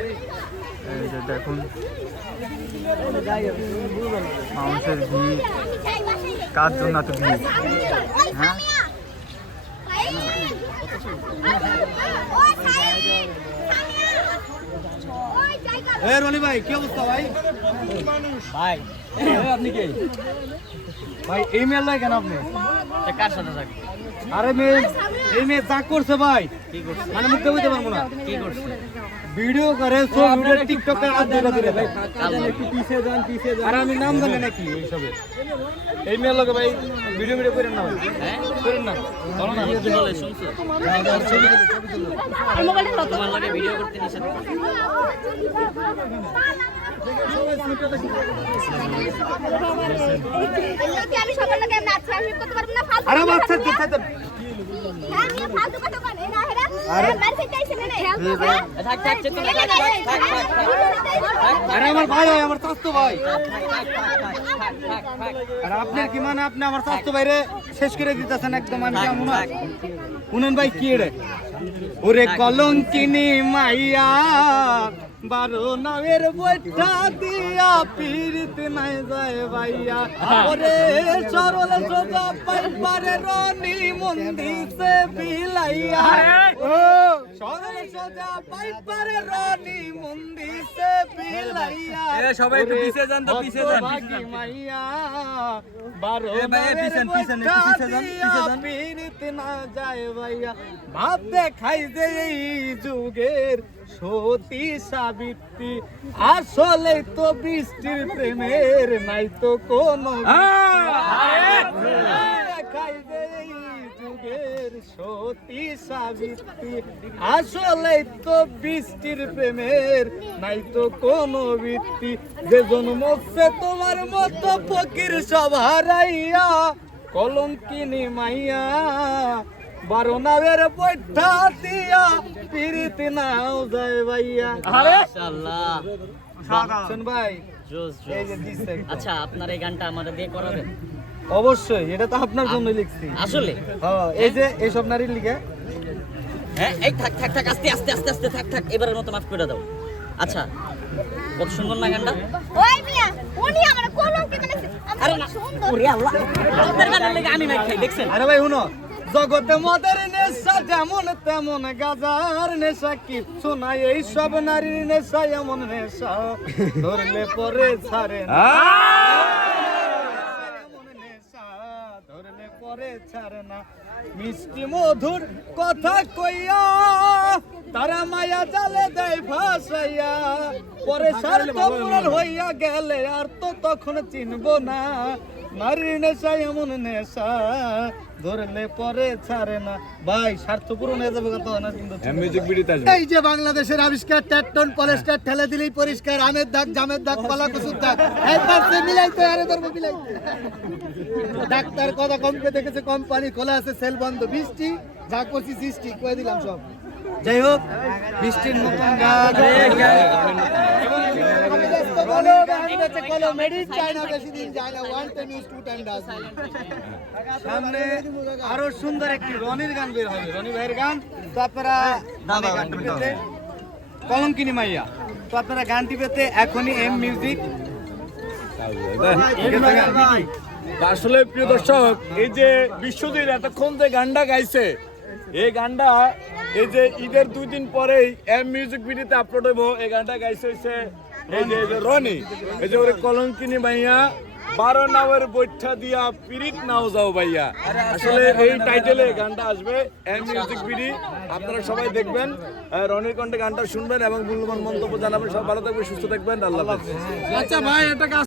এই যে দেখুন মানুষের ভিড়, কার জন্য এত ভিড়? হ্যাঁ, রনি ভাই কি অবস্থা ভাই? ভাই আপনি কে ভাই? এই মেয়ে লাই কেন আপনি? কার সাথে থাকি? আরে মেয়ে, এই মেয়ে চাক করছে ভাই। কি করছে মানে মুখে বুঝতে পারবো না কি করছে। ভিডিও করে সব ভিডিও টিকটকে আপলোড করে ভাই। একটু পিছে যান। আর আমি নাম জানি নাকি এই সবে। এই মেয়ে লগে ভাই ভিডিও করেন না ভাই। হ্যাঁ করেন না। বলো না কি বলে শুনছো? এই মোবাইলটা কত? তোমার লাগে ভিডিও করতে নিষেধ করে। আমি সবার লাগে নাচি আমি করতে পারবো না। ফালতু আরে বাচ্চা দিতে তো হ্যাঁ আমি ফালতু কথা কই না হেরা মার খেতেইছে না থাক তুমি থাক। আরে আমার ভাই আমার চাচতো ভাই। আর আপনার কি মানে আপনি আমার চাচতো ভাইরে শেষ করে দিতেছেন একদম। আমি কেমন শুনেন ভাই কি রে? ওরে কলঙ্কিনী মাইয়া 12 নামের বইটা দিয়া পীড়িত নাই যায় ভাইয়া। ওরে সরল সোজা পাইপারে রনি মন্দিরে বিলাইয়া। ও সরল সোজা পাইপারে রনি মন্দিরে বিলাইয়া। সবাই একটু পিছে যান তো, পিছে যান। মাইয়া 12 নামের বইটা দিয়া পীড়িত না যায় ভাইয়া। ভাব দেখাই যে এই যুগের সতী সাবিত্রী, আসলে তো বৃষ্টির প্রেমের নাই তো কোনো। দেখাই যে এই যুগের সতী সাবিত্রী, আসলে তো বৃষ্টির প্রেমের নাই তো কোনো বৃত্তি। যে জন্মছে তোমার মতো ফকির সব হারাইয়া, কলঙ্কিনী মাইয়া 12 নামের বইটা দিয়া পীড়িত নাও যায় ভাইয়া। মাশাআল্লাহ শুন ভাই জোস এই যে দিছে। আচ্ছা আপনার এই গানটা আমাদের দিয়ে করাবেন? অবশ্যই, এটা তো আপনার জন্য লিখছি। আসলে হ্যাঁ এই যে এইসব নারীর লিখে। হ্যাঁ এই থাক আস্তে আস্তে থাক এবারের মতো মাফ করে দাও। আচ্ছা কত সুন্দর না গানটা? ওই মিয়া উনি আমার কলঙ্কি বানাইছে। আরে আমি না সুন্দর ওরে আল্লাহ আপনার গানের লাগি আমি মাইক খাই দেখছেন? আরে ভাই শুনো, জগতে মদের নেশা যেমন তেমন গাজার নেশা কিচ্ছু নাই। এই সব নারীর নেশা এমন নেশা ধরলে পরে ছাড়ে না। এমন নেশা ধরলে পরে ছাড়ে না। মিষ্টি মধুর কথা কইয়া তারা মায়া জালে দেয় ভাসাইয়া, পরে স্বার্থ পূরণ হইয়া গেলে আর তো তখন চিনব না। নারীর নেশা এমন নেশা ধরলে পরে ছাড়ে না। ভাই স্বার্থ পূরণ হয়ে যাবে কত না কিন্তু। এই যে বাংলাদেশের আবিষ্কার টেট্টন পলেস্টার ঠেলে দিলেই পরিষ্কার। আমের দাগ জামের দাগ পালা কুসুর দাগ একবার সে মিলাইতে আরে ধর্ম মিলাইতে। ডাক্তার কথা কমকে দেখেছে, কোম্পানি খোলা আছে, সেল বন্ধ, বৃষ্টি যা করছি সৃষ্টি কয়ে দিলাম সব। যাই হোক বৃষ্টির নতুন গান সামনে আরো সুন্দর একটি রনির গান বের হবে, রনি ভাইয়ের গান। তো আপনারা গানটি পেতে কলঙ্কিনী মাইয়া, তো আপনারা গানটি পেতে এখনই এম মিউজিক। আসলে প্রিয় দর্শক, এই যে বিশ্বজিৎ এতক্ষণ যে গানটা গাইছে, এই গানটা এই যে ঈদের 2 দিন পরেই এম মিউজিক ভিডিওতে আপলোড হইব। এই গানটা গাইছে হইছে এই যে রনি। এই যে ওরে কলঙ্কিনী মাইয়া 12 নামের বইটা দিয়া পিরিত নাও যাও ভাইয়া। আসলে এই টাইটেলে গানটা আসবে এম মিউজিক ভিডিও, আপনারা সবাই দেখবেন, রনির কণ্ঠে গানটা শুনবেন এবং মূল্যবান মন্তব্য জানাবেন। সব ভালো থাকবেন, সুস্থ থাকবেন, আল্লাহ হাফেজ। আচ্ছা ভাই এটা